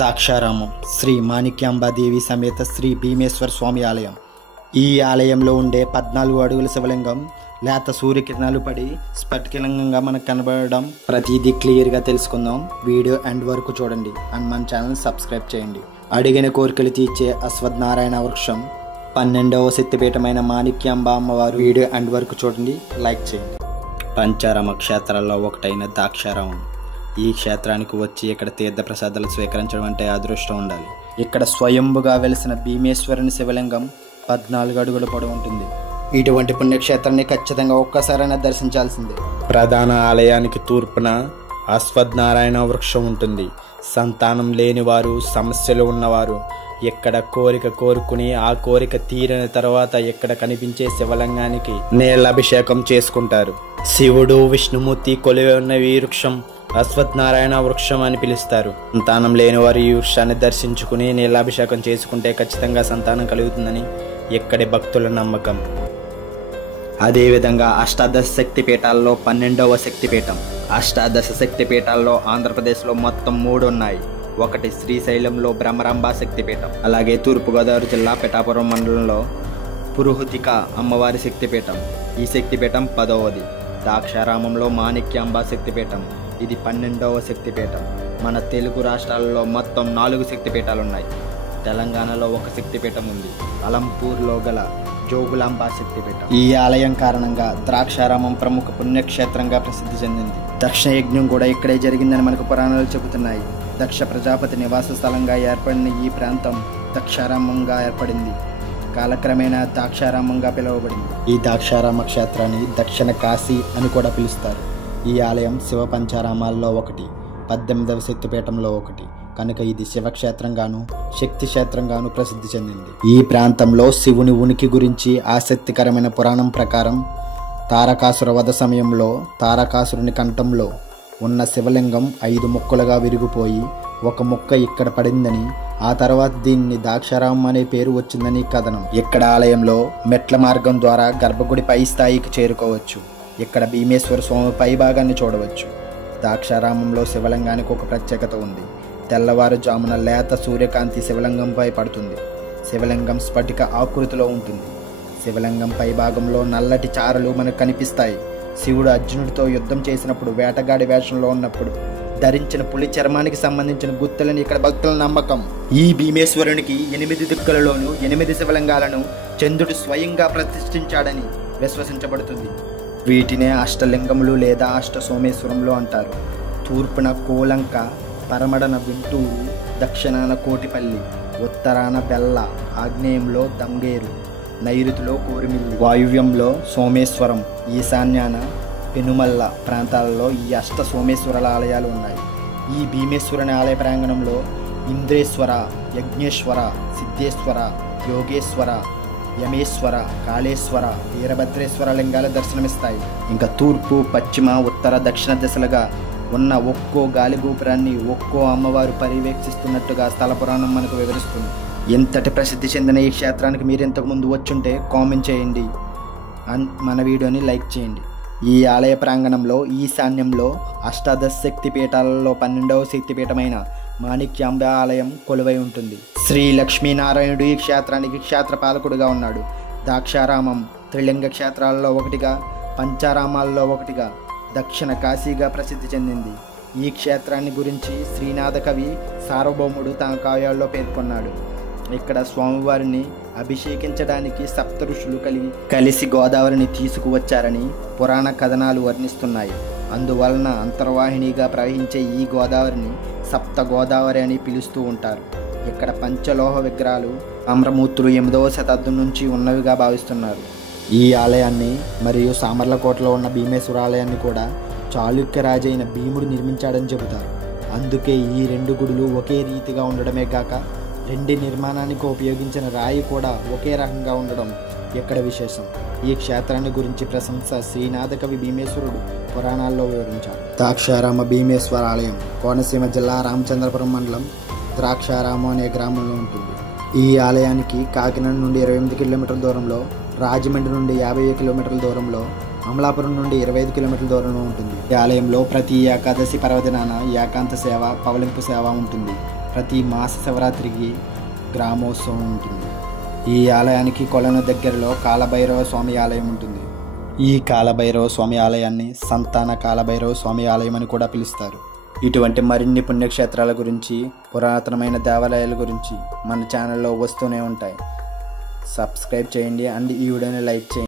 ద్రాక్షారామం శ్రీ మాణిక్యాంబాదేవి సమేత శ్రీ భీమేశ్వర స్వామి ఆలయం. ఈ ఆలయంలో ఉండే 14 అడుగుల శివలింగం లేత సూర్యకిరణాలు పడి స్ఫటికలింగంగా మనకు కనబడడం ప్రతిదీ క్లియర్గా తెలుసుకుందాం. వీడియో ఎండ్ వరకు చూడండి అండ్ మన ఛానల్ సబ్స్క్రైబ్ చేయండి. అడిగిన కోరికలు తీర్చే అశ్వత్థనారాయణ వృక్షం 12వ శక్తిపీఠమైన మాణిక్యాంబ అమ్మవారు. వీడియో ఎండ్ వరకు చూడండి, లైక్ చేయండి. పంచారామ క్షేత్రాల్లో ఒకటైన ద్రాక్షారామం. ఈ క్షేత్రానికి వచ్చి ఇక్కడ తీర్థప్రసాదాలు స్వీకరించడం అంటే అదృష్టం ఉండాలి. ఇక్కడ స్వయంభుగా వెలిసిన భీమేశ్వరుని శివలింగం 14 అడుగుల పొడవు ఉంటుంది. ఇటువంటి పుణ్యక్షేత్రాన్ని ఖచ్చితంగా ఒక్కసారైనా దర్శించాల్సిందే. ప్రధాన ఆలయానికి తూర్పున అశ్వత్థనారాయణ వృక్షం ఉంటుంది. సంతానం లేని వారు, సమస్యలు ఉన్నవారు ఇక్కడ కోరిక కోరుకుని ఆ కోరిక తీరిన తర్వాత ఇక్కడ కనిపించే శివలింగానికి నీళ్ళాభిషేకం చేసుకుంటారు. శివుడు, విష్ణుమూర్తి కొలువై ఉన్న ఈ వృక్షం అశ్వత్థనారాయణ వృక్షం అని పిలుస్తారు. సంతానం లేని వారు ఈ వృక్షాన్ని దర్శించుకుని నీళ్ళాభిషేకం చేసుకుంటే ఖచ్చితంగా సంతానం కలుగుతుందని ఇక్కడి భక్తుల నమ్మకం. అదేవిధంగా అష్టాదశ శక్తి పీఠాల్లో 12వ శక్తిపీఠం. అష్టాదశ శక్తి పీఠాల్లో ఆంధ్రప్రదేశ్లో మొత్తం 3 ఉన్నాయి. ఒకటి శ్రీశైలంలో బ్రహ్మరాంబ శక్తిపీఠం, అలాగే తూర్పుగోదావరి జిల్లా పిఠాపురం మండలంలో పురుహుతిక అమ్మవారి శక్తిపీఠం. ఈ శక్తిపీఠం 10వది. ద్రాక్షారామంలో మాణిక్యాంబ శక్తిపీఠం, ఇది 12వ శక్తిపీఠం. మన తెలుగు రాష్ట్రాలలో మొత్తం 4 శక్తిపీఠాలు ఉన్నాయి. తెలంగాణలో 1 శక్తిపీఠం ఉంది, అలంపూర్లో గల జోగులాంబ శక్తిపీఠం. ఈ ఆలయం కారణంగా ద్రాక్షారామం ప్రముఖ పుణ్యక్షేత్రంగా ప్రసిద్ధి చెందింది. దక్ష యజ్ఞం కూడా ఇక్కడే జరిగిందని మనకు పురాణాలు చెబుతున్నాయి. దక్ష ప్రజాపతి నివాస స్థలంగా ఏర్పడిన ఈ ప్రాంతం ద్రాక్షారామంగా ఏర్పడింది. కాలక్రమేణా ద్రాక్షారామంగా పిలువబడింది. ఈ ద్రాక్షారామ క్షేత్రాన్ని దక్షిణ కాశీ అని కూడా పిలుస్తారు. ఈ ఆలయం శివ పంచారామాల్లో ఒకటి, 18వ శక్తిపీఠంలో ఒకటి కనుక ఇది శివక్షేత్రంగాను శక్తి క్షేత్రంగాను ప్రసిద్ధి చెందింది. ఈ ప్రాంతంలో శివుని ఉనికి గురించి ఆసక్తికరమైన పురాణం ప్రకారం తారకాసుర వధ సమయంలో తారకాసురుని కంఠంలో ఉన్న శివలింగం 5 ముక్కలుగా విరిగిపోయి ఒక ముక్క ఇక్కడ పడిందని, ఆ తర్వాత దీన్ని ద్రాక్షారామం అనే పేరు వచ్చిందని కథనం. ఇక్కడ ఆలయంలో మెట్ల మార్గం ద్వారా గర్భగుడి పై స్థాయికి చేరుకోవచ్చు. ఇక్కడ భీమేశ్వర స్వామి పై భాగాన్ని చూడవచ్చు. ద్రాక్షారామంలో శివలింగానికి ఒక ప్రత్యేకత ఉంది. తెల్లవారుజామున లేత సూర్యకాంతి శివలింగంపై పడుతుంది. శివలింగం స్ఫటిక ఆకృతిలో ఉంటుంది. శివలింగం పై భాగంలో నల్లటి చారలు మనకు కనిపిస్తాయి. శివుడు అర్జునుడితో యుద్ధం చేసినప్పుడు వేటగాడి వేషంలో ఉన్నప్పుడు ధరించిన పులి చర్మానికి సంబంధించిన గుర్తులని ఇక్కడ భక్తుల నమ్మకం. ఈ భీమేశ్వరునికి 8 దిక్కులలోనూ 8 శివలింగాలను చంద్రుడు స్వయంగా ప్రతిష్ఠించాడని విశ్వసించబడుతుంది. వీటినే అష్టలింగములు లేదా అష్ట సోమేశ్వరంలో అంటారు. తూర్పున కోలంక, పరమడన గుంటూరు, దక్షిణాన కోటిపల్లి, ఉత్తరాన బెల్ల, ఆగ్నేయంలో దంగేరు, నైరుతిలో కోరిమిల్లి, వాయువ్యంలో సోమేశ్వరం, ఈశాన్యాన పెనుమల్ల ప్రాంతాలలో ఈ అష్ట సోమేశ్వరాల ఆలయాలు ఉన్నాయి. ఈ భీమేశ్వరుని ఆలయ ప్రాంగణంలో ఇంద్రేశ్వర, యజ్ఞేశ్వర, సిద్ధేశ్వర, యోగేశ్వర, యమేశ్వర, కాళేశ్వర, వీరభద్రేశ్వర లింగాలు దర్శనమిస్తాయి. ఇంకా తూర్పు, పశ్చిమ, ఉత్తర, దక్షిణ దిశలుగా ఉన్న ఒక్కో గాలిగోపురాన్ని ఒక్కో అమ్మవారు పర్యవేక్షిస్తున్నట్టుగా స్థల పురాణం మనకు వివరిస్తుంది. ఎంతటి ప్రసిద్ధి చెందిన ఈ క్షేత్రానికి మీరు ఇంతకు ముందు వచ్చుంటే కామెంట్ చేయండి అండ్ మన వీడియోని లైక్ చేయండి. ఈ ఆలయ ప్రాంగణంలో ఈశాన్యంలో అష్టాదశ శక్తి పీఠాలలో 12వ శక్తిపీఠమైన మాణిక్యాంబ ఆలయం కొలువై ఉంటుంది. శ్రీ లక్ష్మీనారాయణుడు ఈ క్షేత్రానికి క్షేత్ర పాలకుడుగా ఉన్నాడు. ద్రాక్షారామం త్రిలింగ క్షేత్రాలలో ఒకటిగా, పంచారామాల్లో ఒకటిగా, దక్షిణ కాశీగా ప్రసిద్ధి చెందింది. ఈ క్షేత్రాన్ని గురించి శ్రీనాథ కవి సార్వభౌముడు తన కావ్యాల్లో పేర్కొన్నాడు. ఇక్కడ స్వామివారిని అభిషేకించడానికి 7 ఋషులు కలిసి గోదావరిని తీసుకువచ్చారని పురాణ కథనాలు వర్ణిస్తున్నాయి. అందువలన అంతర్వాహినిగా ప్రవహించే ఈ గోదావరిని సప్త గోదావరి అని పిలుస్తూ ఉంటారు. ఇక్కడ పంచలోహ విగ్రహాలు ఆమ్రమూర్తులు 8వ శతాబ్దం నుంచి ఉన్నవిగా భావిస్తున్నారు. ఈ ఆలయాన్ని మరియు సామర్లకోటలో ఉన్న భీమేశ్వర ఆలయాన్ని కూడా చాళుక్య రాజైన భీముడు నిర్మించాడని చెబుతారు. అందుకే ఈ 2 గుడులు ఒకే రీతిగా ఉండడమే కాక రెండి నిర్మాణానికి ఉపయోగించిన రాయి కూడా ఒకే రకంగా ఉండడం ఇక్కడ విశేషం. ఈ క్షేత్రాన్ని గురించి ప్రశంస శ్రీనాథ కవి భీమేశ్వరుడు పురాణాల్లో వివరించారు. ద్రాక్షారామ భీమేశ్వర ఆలయం కోనసీమ జిల్లా రామచంద్రపురం మండలం ద్రాక్షారామం అనే గ్రామంలో ఉంటుంది. ఈ ఆలయానికి కాకినాడ నుండి 28 కిలోమీటర్ల దూరంలో, రాజమండ్రి నుండి 50 కిలోమీటర్ల దూరంలో, అమలాపురం నుండి 25 కిలోమీటర్ల దూరంలో ఉంటుంది. ఈ ఆలయంలో ప్రతి ఏకాదశి పర్వదినాన ఏకాంత సేవ, పవలింపు సేవ ఉంటుంది. ప్రతి మాస శివరాత్రికి గ్రామోత్సవం ఉంటుంది. ఈ ఆలయానికి కొలను దగ్గరలో కాలభైరవ స్వామి ఆలయం ఉంటుంది. ఈ కాలభైరవ స్వామి ఆలయాన్ని సంతాన కాలభైరవ స్వామి ఆలయం అని కూడా పిలుస్తారు. ఇటువంటి మరిన్ని పుణ్యక్షేత్రాల గురించి, పురాతనమైన దేవాలయాల గురించి మన ఛానల్లో వస్తూనే ఉంటాయి. సబ్స్క్రైబ్ చేయండి అండ్ ఈ వీడియోని లైక్ చేయండి.